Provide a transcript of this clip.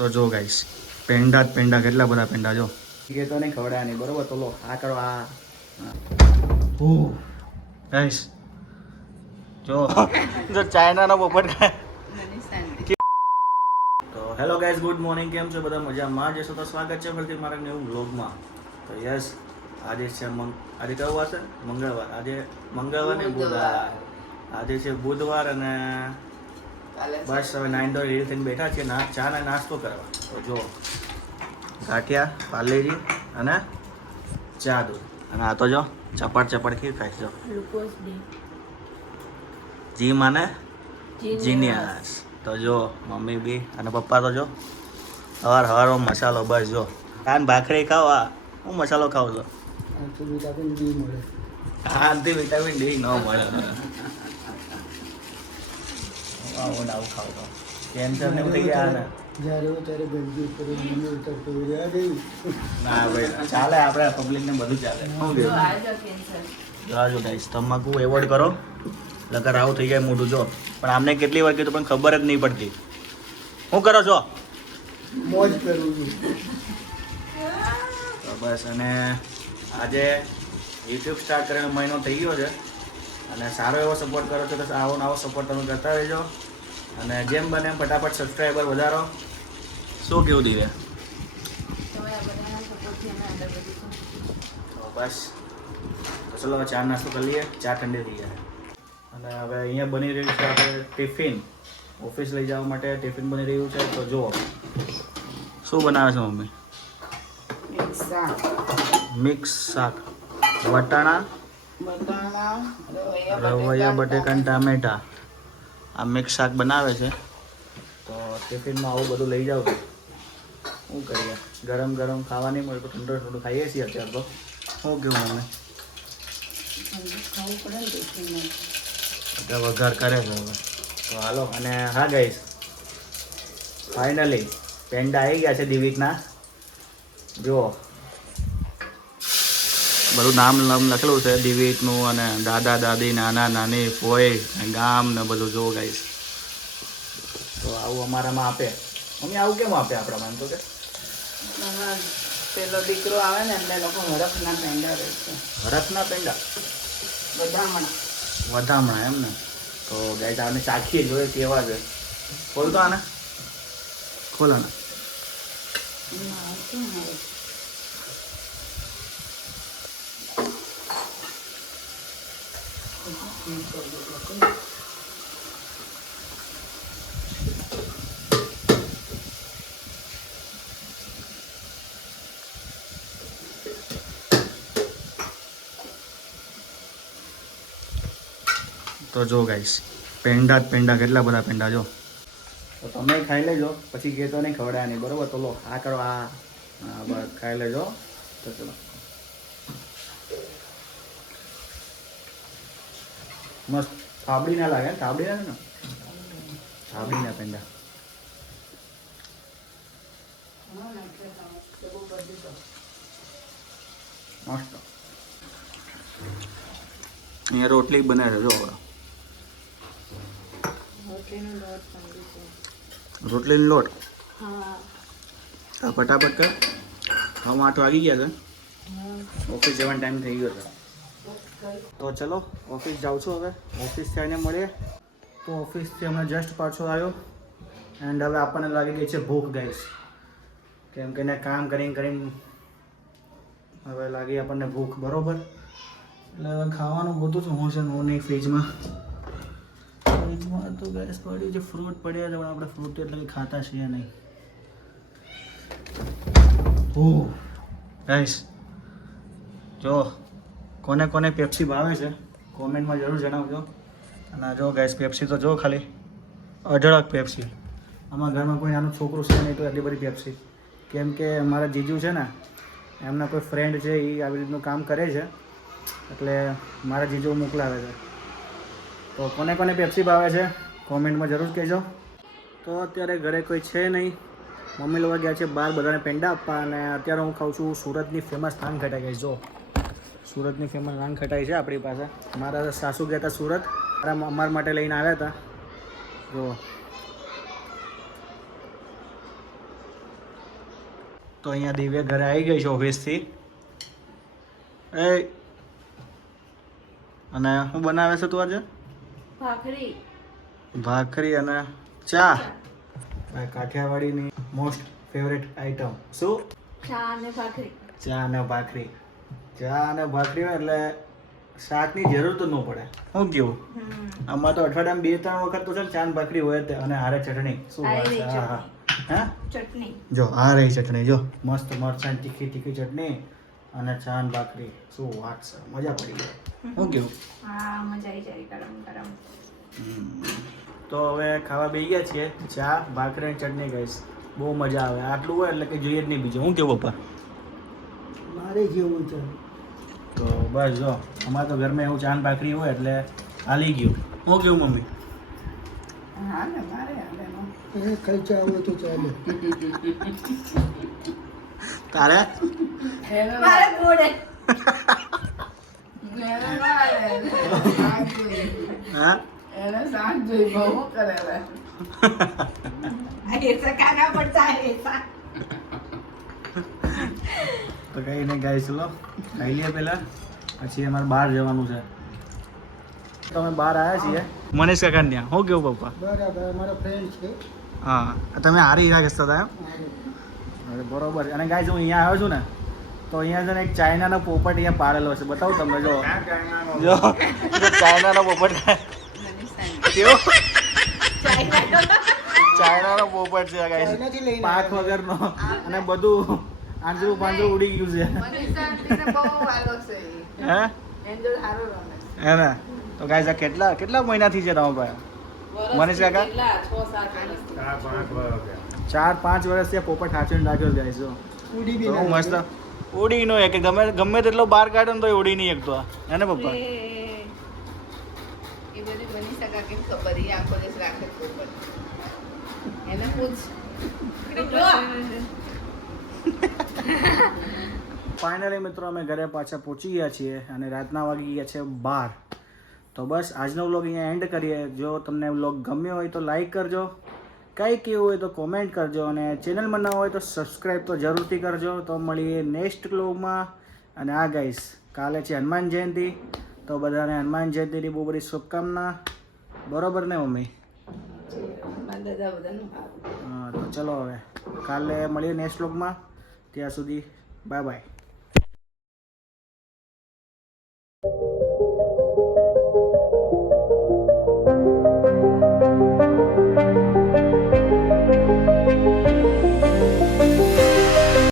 તો જો ગાઈસ પેંડા જ પેંડા, કેટલા બધા પેંડા જો. એ તો નહીં ખવડાય નહીં બરોબર. તો લો આ કરો આ. ગાઈસ જો જો ચાઇનાનો પોપટ ખાય. તો હેલો ગાઈસ, ગુડ મોર્નિંગ. કેમ છો બધા? મજામાં જશો તો સ્વાગત છે ફરીથી મારા ન્યૂ વ્લોગમાં. તો યસ, આજે છે આજે કયો વાર છે? મંગળવાર. આજે મંગળવાર ને બુધવાર. આજે છે બુધવાર અને બસ હવે 9 રેડી થઈને બેઠા છે ચા ને નાસ્તો કરવા. તો જો ગાંઠિયા, પાર્લેજી અને ચા દૂધ. અને આ તો જો ચપાટ ખીર ખાય છે. જી માને જીનિયસ. તો જો મમ્મી બી અને પપ્પા તો જો હવાર મસાલો બસ જો કાન ભાખરી ખાવ. આ હું મસાલો ખાઉં છું. વિટામિન ડી મળે. આનાથી વિટામિન ડી ન મળે. આવું ખાવ તો કેન્સર ને થઈ ગયા ને. જ્યારે હોય ત્યારે ગંજી ઉપર મને ઉતરતો રહ્યા દેવી. ના ભાઈ ચાલે, આપણે પબ્લિકને બધું ચાલે. શું કેવું જો ગાઈસ, તમાકુ એવોર્ડ કરો લગર આવું થઈ જાય મોઢું જો. પણ આમને કેટલી વાર કીધું પણ ખબર જ નહીં પડતી. શું કરો છો? મોજ કરું છું. તો બસ, અને આજે યુટ્યુબ સ્ટાર્ટ કરીને મહિનો થઈ ગયો છે અને સારો એવો સપોર્ટ કરો છો. તો આવો નવો સપોર્ટ તમે કરતા રહેજો અને જેમ બને એમ ફટાફટ સબસ્ક્રાઈબર વધારો. શું કેવું ધીરે? તો બસ, તો ચલો ચા નાસ્તો કરી લઈએ. ચા ઠંડી થઈ જાય. અને હવે અહીંયા બની રહ્યું છે આપણે ટિફિન. ઓફિસ લઈ જવા માટે ટિફિન બની રહ્યું છે. તો જુઓ શું બનાવે છે મમ્મી? મિક્સ શાક, વટાણા, રવૈયા, બટેકા અને ટામેટા. આ મિક્સ શાક બનાવે છે. તો ટિફિનમાં આવું બધું લઈ જાવ. શું કરીએ, ગરમ ગરમ ખાવા નહીં મળે તો ઠંડુ ઠંડુ ખાઈએ છીએ અત્યારે. તો શું કેવું મને વઘાર કરે છે હવે. તો હાલો. અને હા ગાઈસ, ફાઇનલી પેંડા આવી ગયા છે દિવિકના. જુઓ બધું નામ લખેલું છે દિવિકનું, અને દાદા દાદી, નાના નાની, ફોઈ, ગામ ને બધું જુઓ ગાઈસ. તો આવું અમારામાં આપે. મમ્મી આવું કેમ આપે આપણામાં? એમ તો કે પેલો દીકરો આવે ને એટલે લોકો હરખના પેંડા રહે છે. હરખના પેંડા, વધામણા એમ ને. તો ગાઈસ આને ચાખીએ, જોઈએ કેવા છે. ખોલતો આને, ખોલો ને. તો જો ગાઈસ પેંડા જ પેંડા, કેટલા બધા પેંડા જો. તો તમે ખાઈ લેજો, પછી કહેતો નહીં ખવડાય નહીં બરોબર. તો લો આ કરો આ. હા બસ ખાઈ લેજો. તો ચલો મસ્ત. થાબડી ના લાગે? થાબડી ના ને, થાબડી ના પેંડા મસ્ત. અહીંયા રોટલી બને છે જો. રોટલીનો લોટ ફટાફટ કર. હવે 8 વાગી ગયા છે. ઓફિસ જવાનો ટાઈમ થઈ ગયો છે. તો ચલો ઓફિસ જાઉં છું હવે. ઓફિસથી આવીને મળીએ. તો ઓફિસથી હમણાં જસ્ટ પાછો આવ્યો એન્ડ હવે આપણને લાગી ગઈ છે ભૂખ ગાઈસ. કેમ કે એને કામ કરીને હવે લાગી આપણને ભૂખ બરોબર. એટલે હવે ખાવાનું બધું જ હું છે હું નહીં. ફ્રીજમાં તો ગેસ પડ્યું છે, ફ્રૂટ પડ્યા છે, પણ આપણે ફ્રૂટ એટલે કંઈ ખાતા છીએ નહીં. ગાઈસ જો કોને કોને પેપ્સી ભાવે છે કોમેન્ટમાં જરૂર જણાવજો. અને જો ગાઈસ પેપ્સી તો જો ખાલી અઢળક પેપ્સી. અમારા ઘરમાં કોઈ નાનું છોકરું છે નહીં તો એટલી બધી પેપ્સી. કેમ કે અમારા જીજુ છે ને, એમના કોઈ ફ્રેન્ડ છે એ આવી રીતનું કામ કરે છે, એટલે મારા જીજુ મોકલાવે છે. તો કોને કોને પેપ્સી ભાવે છે કોમેન્ટમાં જરૂર કહેજો. તો અત્યારે ઘરે કોઈ છે નહીં. મમ્મી લોકો ગયા છે બહાર બધાને પેંડા આપવા. અને અત્યારે હું ખાઉં છું સુરતની ફેમસ નાન ખટાઈ. ગઈ જો સુરતની ફેમસ નાન ખટાઈ છે આપણી પાસે. મારા સાસુ ગયા હતા સુરત, અમારા માટે લઈને આવ્યા હતા. જો તો અહીંયા દિવ્ય ઘરે આવી ગઈ છે ઓફિસથી. એ અને શું બનાવે છે તું આજે? ભાખરી. ભાખરી અને ચા. આ કાઠિયાવાડીની મોસ્ટ ફેવરેટ આઈટમ. શું? ચા અને ભાખરી. ચા અને ભાખરી. ચા અને ભાખરી હોય એટલે શાકની જરૂર તો ન પડે. શું કેવું? આમાં તો અઠવાડિયામાં 2-3 વખત તો છે ને ચા ને ભાખરી હોય જ તે. અને હારે ચટણી. શું વાત છે? હા હા. હા ચટણી. જો આ રહી ચટણી, જો મસ્ત મરચાં તીખી તીખી ચટણી અને ચા ને ભાખરી. શું વાત છે, મજા પડી ગઈ. શું કેવું? હા, મજા આવી જાય ગરમ ગરમ. તો હવે ખાવા બેસી ગયા છીએ. ચા ભાખરી અને ચટણી ગઈશ. બહુ મજા આવે. આટલું હોય એટલે કે જોઈએ જ નહીં બીજું. શું કેવું પપ્પા? મારે જેવું છે. તો બસ જો અમારે તો ઘરમાં એવું ચા ને ભાખરી હોય એટલે હાલી ગયું. શું કેવું મમ્મી? હા ને, મારે હાલે નો. એ ખર્ચા હોય તો ચાલે. તારે? મારે ગોળે. હા એને શાક જોઈ બહુ કરેલા. ऐसा खाना पड़ता है ऐसा. તો કઈ નહીં ગાઈસ, ચલો ખાઈ લઈએ પહેલા, પછી અમારે બહાર જવાનું છે. તો અમે બહાર આવ્યા છીએ મનીષ કાકા ત્યાં. શું કેવું પપ્પા? બરાબર, અમારા ફ્રેન્ડ છે. હા તમે હારી રાખતા હતા એમ? અરે બરોબર. અને ગાઈસ હું અહીંયા આવ્યો છું ને તો અહીંયા છે ને એક ચાઇનાનો પોપટ અહીંયા પાડેલો છે. બતાવું તમને. જો જો ચાઇનાનો પોપટ કેવો ચાઇનાનો પોપટ છે ગાઈસ. ચાઇનાથી લઈને પાંખ વગરનો અને બધું આંજરું પાંજરું ઉડી ગયું છે. હે હે ને? તો ગાઈસ આ કેટલા મહિનાથી છે તમારા પાસે મનીષ કાકા? 4-5 વર્ષથી આ પોપટ હાચવીને રાખ્યો ગાઈસ. જો ઉડી બી તો ના મસ્ત ઉડી નો એક ગમે તેટલો બહાર કાઢે ને તો ઉડી નહીં એકતો. હે ને પપ્પા? એ બધી બની શકા કેમ ખબર? એ આખો દિવસ રાખે પોપટ. એને પૂછ. ફાઇનલી મિત્રો અમે ઘરે પાછા પહોંચી ગયા છીએ અને રાતના વાગી ગયા છે 12. તો બસ આજનો વ્લોગ અહીંયા એન્ડ કરીએ. જો તમને વ્લોગ ગમ્યો હોય તો લાઈક કરજો, કંઈ કેવું હોય તો કોમેન્ટ કરજો, અને ચેનલમાં ન હોય તો સબસ્ક્રાઈબ તો જરૂરથી કરજો. તો મળીએ નેક્સ્ટ વ્લોગમાં. અને આ ગાઈસ કાલે છે હનુમાન જયંતિ, તો બધાને હનુમાન જયંતિની બહુ બધી શુભકામના. બરોબર ને મમ્મી? દાદા બધાનું સારું. હા તો ચલો હવે કાલે મળીએ નેક્સ્ટ વ્લોગમાં. ત્યાં સુધી બાય બાય.